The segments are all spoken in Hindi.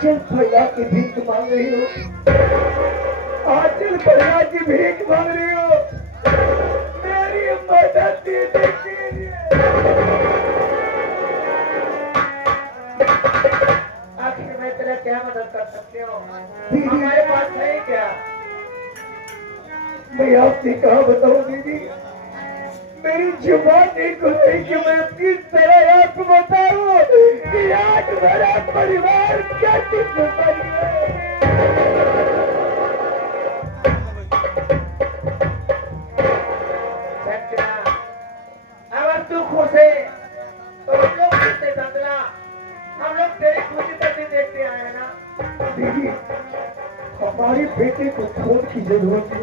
आंचल फैला के भीख मांग रही हो, आंचल फैला के भीख मांग रही हो, मेरी मदद कीजिए। आखिर मैं तेरा क्या मदद कर सकती हूँ? हमारे पास है क्या? मैं आपसे कहा बताऊं दीदी, मेरी जुबान नहीं खुल रही कि मैं किस तरह आपको बताऊं कि आज मेरा परिवार क्या चीज बन गया। अगर तू खुश है तो हम लोग खुश है संतना, हम लोग तेरी खुशी तक देखते आए हैं ना। दीदी, हमारी बेटे को खून की जरूरत है।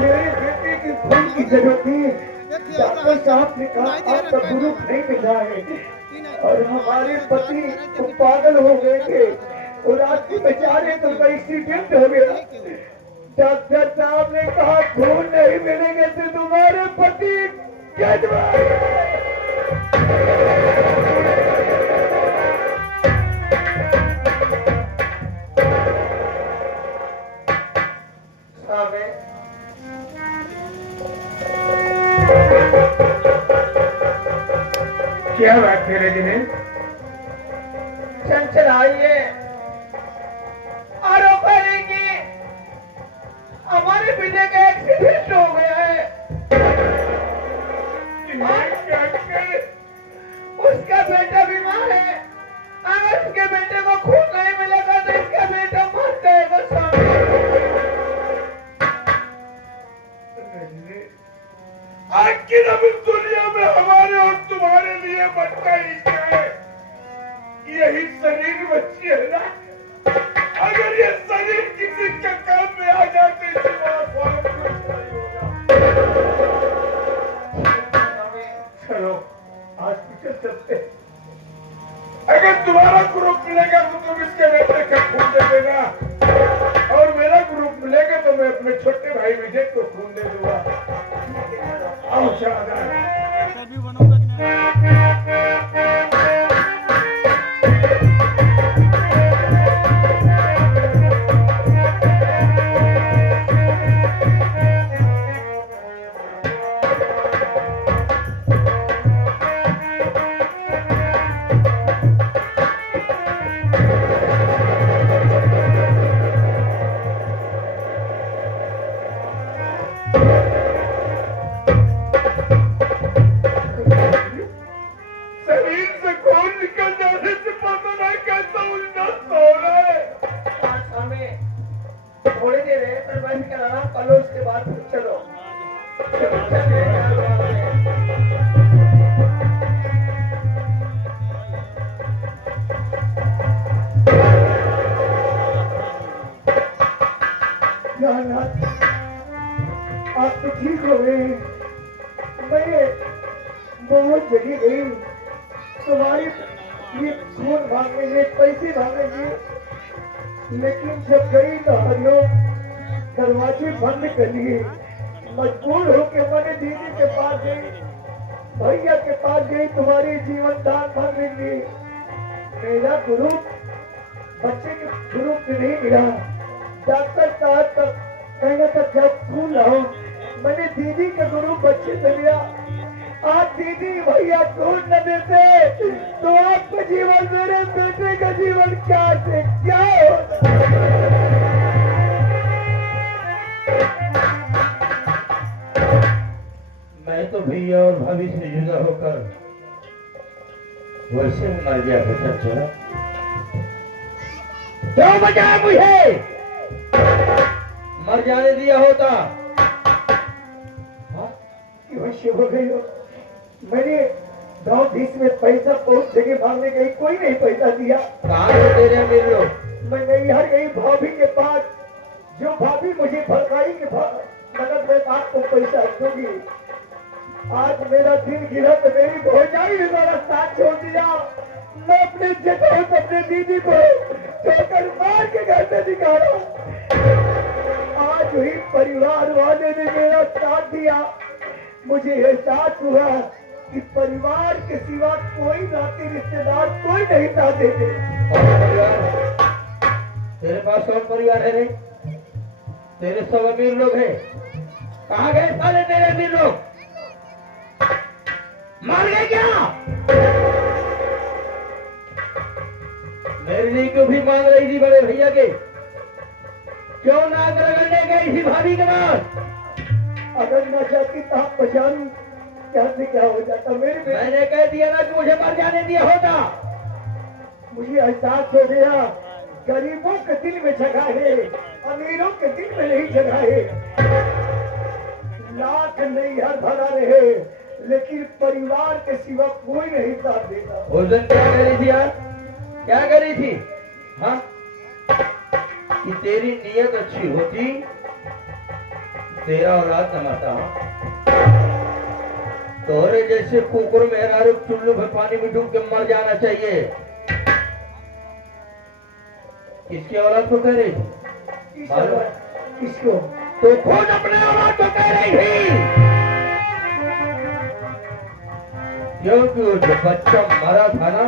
मेरे बेटे की खून की जरूरत है। डॉक्टर साहब ने कहा आपका ग्रुप नहीं मिला है और हमारे पति तो पागल हो गए थे और आज के बेचारे तो एक्सीडेंट हो गया। डॉक्टर साहब ने कहा खून नहीं मिलेंगे तो तुम्हारे पति क्या बात है दिनेश? चंचल आइए आरोप करेंगे हमारे बेटे का एक्सीडेंट हो गया है। उसका बेटा बीमार है, अगर उसके बेटे को खून नहीं मिलेगा तो इसका बेटा मर जाएगा। आज की इस दुनिया में हमारे और तुम्हारे लिए बनता ही क्या है? यही शरीर बच्ची है ना। अगर ये शरीर किसी के काम में आ जाते तो चलो हॉस्पिटल चलते। अगर तुम्हारा ग्रुप मिलेगा तो तुम इसके बेटे का खून दे देना और मेरा ग्रुप मिलेगा तो मैं अपने छोटे भाई विजय को खून दे दूंगा। आओ शाबाश। थोड़ी देर है पर बंद कराना, कल उसके बाद फिर चलो। आप तो ठीक हो गए। मैं बहुत जगह गई, तुम्हारी ये खून मांगेंगे, पैसे मांगेंगे, लेकिन जब गई तो हरिओम दरवाजे बंद कर लिए। मजबूर होकर मैंने दीदी के पास गई, भैया के पास गई, तुम्हारी जीवन दान मांगेंगे। मेरा ग्रुप बच्चे के ग्रुप में नहीं मिला। डॉक्टर साहब का कहने तक जब खून लाओ, मैंने दीदी का ग्रुप बच्चे से लिया। आज दीदी भैया खून न देते तो आपका जीवन, मेरे बेटे का जीवन क्या से क्या होता। मैं तो भैया और भाभी से जुदा होकर वैसे मर गया था। चला क्यों बचाया मुझे? मर जाने दिया होता। वैसे हो गई हो। मैंने गांव बीच में पैसा बहुत जगह मांगने गई, कोई नहीं पैसा दिया। कहाँ दे रहे मेरे लोग? मैं गई हर गई भाभी के पास, जो भाभी मुझे भड़काई कि नगद में आपको पैसा दूंगी। आज मेरा दिन गिरा तो मेरी भौजाई ने मेरा साथ छोड़ दिया। मैं अपने जगह अपने दीदी को ठोकर मार के घर में निकाला। आज ही परिवार वाले ने मेरा साथ दिया। मुझे एहसास हुआ कि परिवार के सिवा कोई नाते रिश्तेदार कोई नहीं साथ देते। तेरे पास कौन परिवार है रे? तेरे सब अमीर लोग हैं। कहाँ गए साले तेरे अमीर लोग? मार गए क्या? मेरे लिए क्यों भी मांग रही थी बड़े भैया के? क्यों नाक रगड़ने गई थी भाभी के पास? अगर मैं चाहती तो आप पहचानू क्या से क्या हो जाता मेरे बेटे। मैंने कह दिया ना कि मुझे मर जाने दिया होता। मुझे एहसास हो गया गरीबों के दिल में जगह है, अमीरों के दिल में नहीं जगह है। लाख नहीं हर भरा रहे लेकिन परिवार के सिवा कोई नहीं साथ देता। उस दिन क्या करी थी यार? क्या करी थी? हाँ, कि तेरी नीयत अच्छी होती तेरा औलाद न मरता। तोरे जैसे कुकुर मेहरारू चुल्लू में पानी में डूब के मर जाना चाहिए। किसकी औलाद को कह रही थी? किसको? तो खुद अपने औलाद को कह रही थी, क्योंकि वो जो बच्चा मरा था ना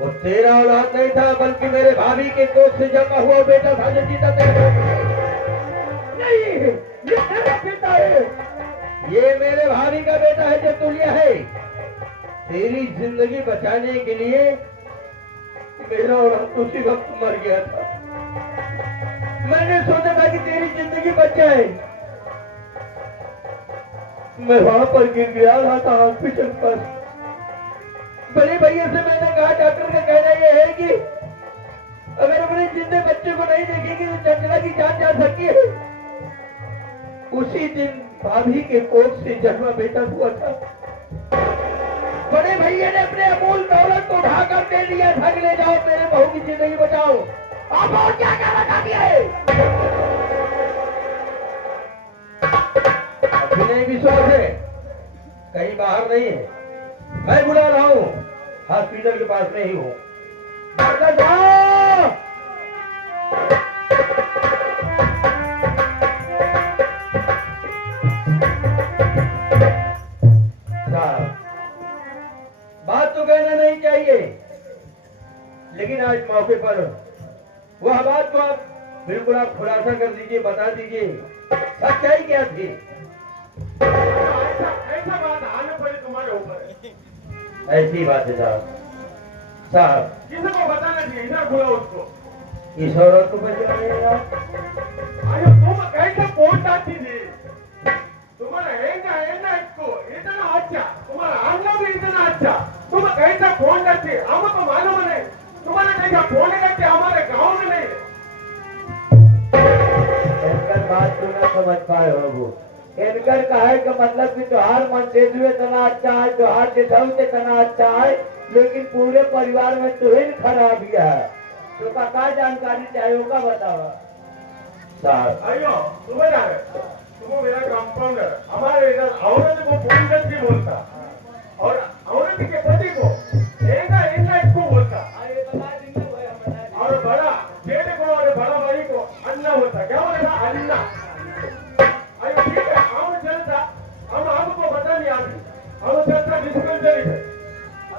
वो तेरा औलाद नहीं था बल्कि मेरे भाभी के कोख से जमा हुआ बेटा था जो जीता तेरे। नहीं, ये मेरा बेटा है। ये मेरे भाभी का बेटा है जो तुलिया है। तेरी जिंदगी बचाने के लिए मेरा औलाद उसी वक्त मर गया था। मैंने सोचा था कि तेरी जिंदगी बच जाए। मैं वहां पर गिर गया था हॉस्पिटल पर। बड़े भैया से मैंने कहा डॉक्टर का कहना यह है कि अगर अपने जिंदे बच्चे को नहीं देखेंगे तो चंचला की जान जा सकती है। उसी दिन भाभी के कोख से जन्मा बेटा हुआ था। बड़े भैया ने अपने अमूल दौलत को उठाकर दे दिया था कि ले जाओ मेरे बहू की जिंदगी बचाओ। अब और क्या क्या बता दिया है? अभी नहीं विश्वास है? कहीं बाहर नहीं है? मैं बुला रहा हूँ, हॉस्पिटल के पास में ही हूँ। डॉक्टर साहब, बात तो कहना नहीं चाहिए लेकिन आज मौके पर वह बात को आप बिल्कुल आप खुलासा कर दीजिए, बता दीजिए सच्चाई क्या थी। ऐसा बात आने पड़े तुम्हारे ऊपर। ऐसी बात है साहब। साहब किसी को बताना चाहिए, इधर बुलाओ उसको। इस औरत को बचाने आप अरे तुम कैसे पहुंचाती थी? तुम्हारा है ना इसको इतना अच्छा, तुम्हारा आंगन भी इतना अच्छा, तुम कैसे फोन करती? हमको मालूम नहीं तुम्हारे कैसा फोन करते हमारे गांव में नहीं। इनकर बात तो ना समझ पाए हो वो। इनकर कहे का मतलब कि त्योहार मन दे दुए तना अच्छा है, त्योहार के ढंग से तना अच्छा है, लेकिन पूरे परिवार में तुहिन खराबिया है। तो क्या जानकारी चाहिए होगा बताओ साहब। अयो तुम्हें जा रहे तुम मेरा कंपाउंडर हमारे इधर औरत को फोन करके बोलता और औरत के पति को एंगा इसको बोलता और बड़ा बेटे को और बड़ा भाई को अन्ना बोलता। क्या बोलेगा? अन्ना। अयो ठीक है, हम चलता, हम आपको बता नहीं आती, हम चलता डिस्पेंसरी पे।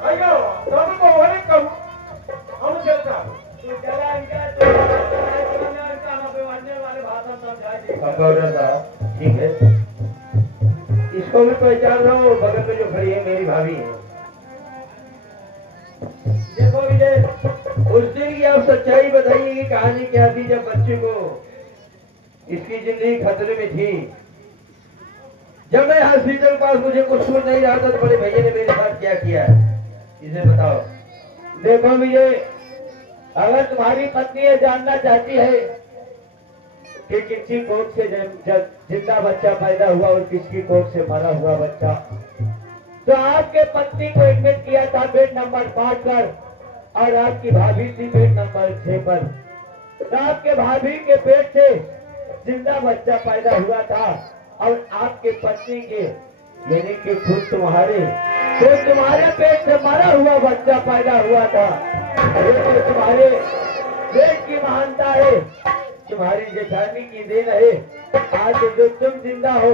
अयो सबको वही करूँ, हम चलता। कंपाउंडर साहब ठीक है, इसको भी पहचान रहा हूँ। बगल में जो खड़ी है मेरी भाभी है। देखो विजय, उस दिन की आप सच्चाई बताइए कि कहानी क्या थी जब बच्चे को इसकी जिंदगी खतरे में थी। जब मैं हॉस्पिटल पास मुझे कुछ सुन नहीं रहा था तो बड़े भैया ने मेरे साथ क्या किया है इसे बताओ। देखो विजय, अगर तुम्हारी पत्नी ये जानना चाहती है कि किसकी कोख से जिंदा बच्चा पैदा हुआ और किसकी कोख से मरा हुआ बच्चा, तो आपके पत्नी को एडमिट किया था बेड नंबर 5 पर और आपकी भाभी थी बेड नंबर 6 पर। तो आपके भाभी के पेट से जिंदा बच्चा पैदा हुआ था और आपके पत्नी के यानी कि खुद तुम्हारे पेट से मरा हुआ बच्चा पैदा हुआ था। ये तो तुम्हारे पेट की महानता है, तुम्हारी जेठानी की देन है। आज जो तुम जिंदा हो,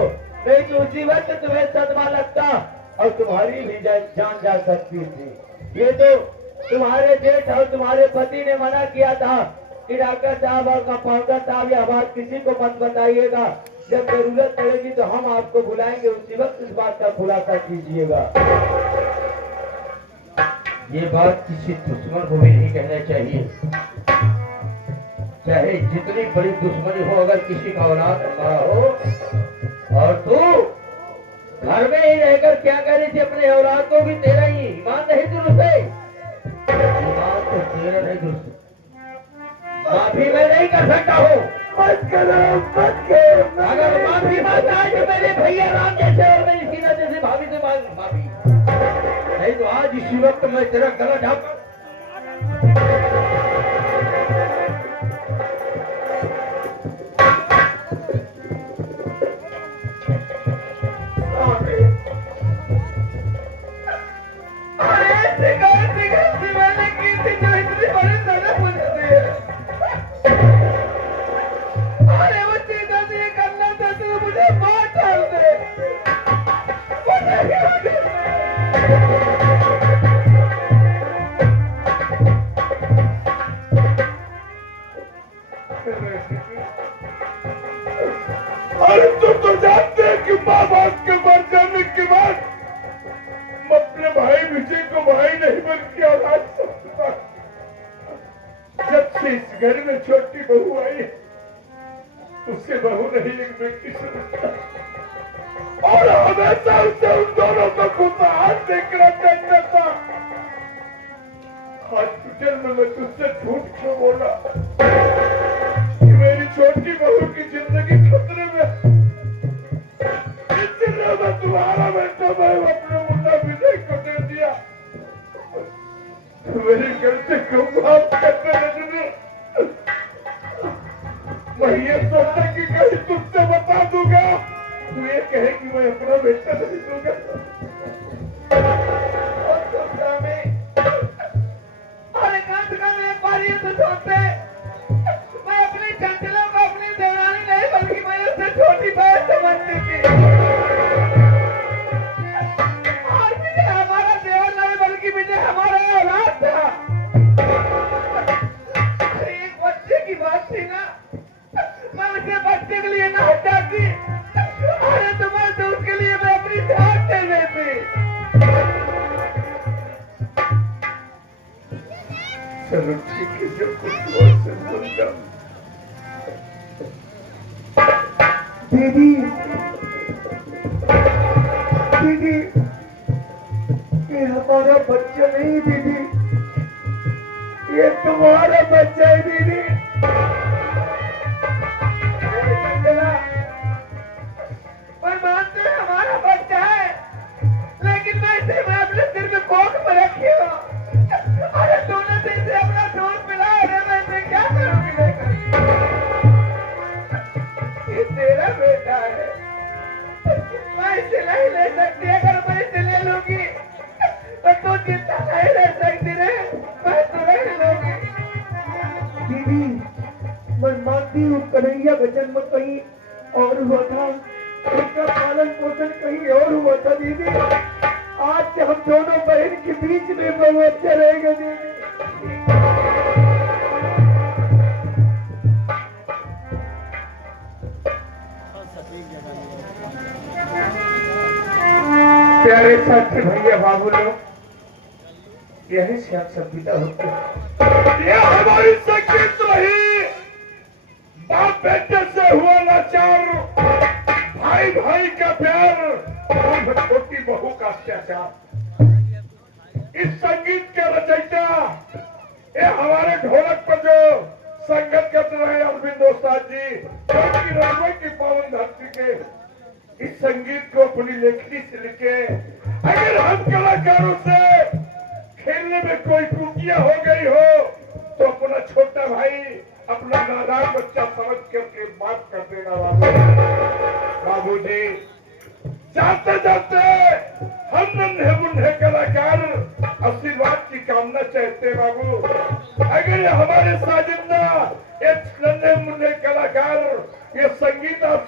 नहीं तो उसी वक्त तुम्हें सदमा लगता और तुम्हारी भी जान जा सकती थी। ये तो तुम्हारे जेठ और तुम्हारे पति ने मना किया था कि डॉक्टर साहब और कंपाउंडर साहब या बात किसी को मत बताइएगा। जब जरूरत पड़ेगी तो हम आपको बुलाएंगे, उसी वक्त इस बात का खुलासा कीजिएगा। ये बात किसी दुश्मन को भी नहीं कहना चाहिए, चाहे जितनी बड़ी दुश्मनी हो, अगर किसी का औलाद हमारा हो। और तू घर में ही रहकर क्या कह रही थी, अपने औलाद को भी तेरा ही ईमान नहीं दुरुस्त है, ईमान तो तेरा नहीं दुरुस्त। माफी मैं नहीं कर सकता हूँ, मत करो, मत करो। अगर माफी मांगता है तो मेरे भैया राम जैसे और मेरी सीना जैसे भाभी से मांग माफी, नहीं तो आज इसी वक्त मैं तेरा गला ढाप। अरे तुम तो जानते हैं कि माँ बाप के मर जाने के बाद मैं अपने भाई विजय को भाई नहीं बल्कि औलाद समझता। जब से इस घर में छोटी बहू आई, उसे बहू नहीं एक बेटी समझता, और हमेशा उसे उन दोनों को खुशहाल देखना चाहता था। आज तुझे मैं तुझसे झूठ क्यों बोला कि मेरी छोटी बहू की जिंदगी खतरे में, इसलिए मैं तुम्हारा बेटा मैं अपने मुन्ना विजय को दे दिया। मेरी गलती को माफ करने लगे। मैं ये सोचा कि कहीं तुझसे बता दूंगा, तू ये कहे कि मैं अपना बेटा नहीं दूंगा। अरे कंस का मैं पारी तो सोचते मैं अपनी चंचलों को अपनी देवरानी नहीं बल्कि मैं उससे छोटी बहन समझती थी। और विजय हमारा देवर नहीं बल्कि विजय हमारा औलाद था। अरे एक बच्चे की बात थी ना, मैं उसे बच्चे के लिए ना हटाती, अरे तुम्हारे तो उसके लिए मैं अपनी जान दे देती। चलो ठीक है, जब कुछ और से बोल जाओ। दीदी, दीदी, ये हमारा बच्चा नहीं दीदी, ये तुम्हारा बच्चा है दीदी। मैं मानती हूँ हमारा बच्चा है, लेकिन मैं इसे मैं अपने सिर में कोख में रखी हूँ। अरे तूने तो इसे अपना दूध पिलाया, अरे मैं इसे क्या करूँगी लेकर? ये तेरा बेटा है, मैं इसे नहीं ले सकती। अगर मैं इसे ले लूंगी तो तू जितना नहीं रह सकती रे, मैं तो नहीं लूंगी। दीदी, मैं मानती हूँ कन्हैया का जन्म कहीं और हुआ था, उसका पालन पोषण कहीं और हुआ था दीदी। आज से हम दोनों बहन के बीच में वो बच्चा रहेगा दीदी। प्यारे साथी भैया बाबू लोग, यही से आप सब विदा होते हैं। ये हमारी संगीत रही, बाप बेटे से हुआ लाचार, भाई भाई का प्यार और छोटी बहू का अत्याचार। इस संगीत के रचयिता ये हमारे ढोलक पर जो संगत करते रहे अरविंद उस्ताद जी, जो कि रंगों की पावन धरती के इस संगीत को अपनी लेखनी से लिखे। अगर हम कलाकारों से खेलने में कोई त्रुटियां हो गई हो तो अपना छोटा भाई, अपना नादान बच्चा समझ करके बात कर देना। बाबू जी, जाते जाते हम नन्हे मुन्ने कलाकार आशीर्वाद की कामना चाहते हैं। बाबू, अगर हमारे साजिंदा एक नन्हे मुन्ने कलाकार ये संगीत आप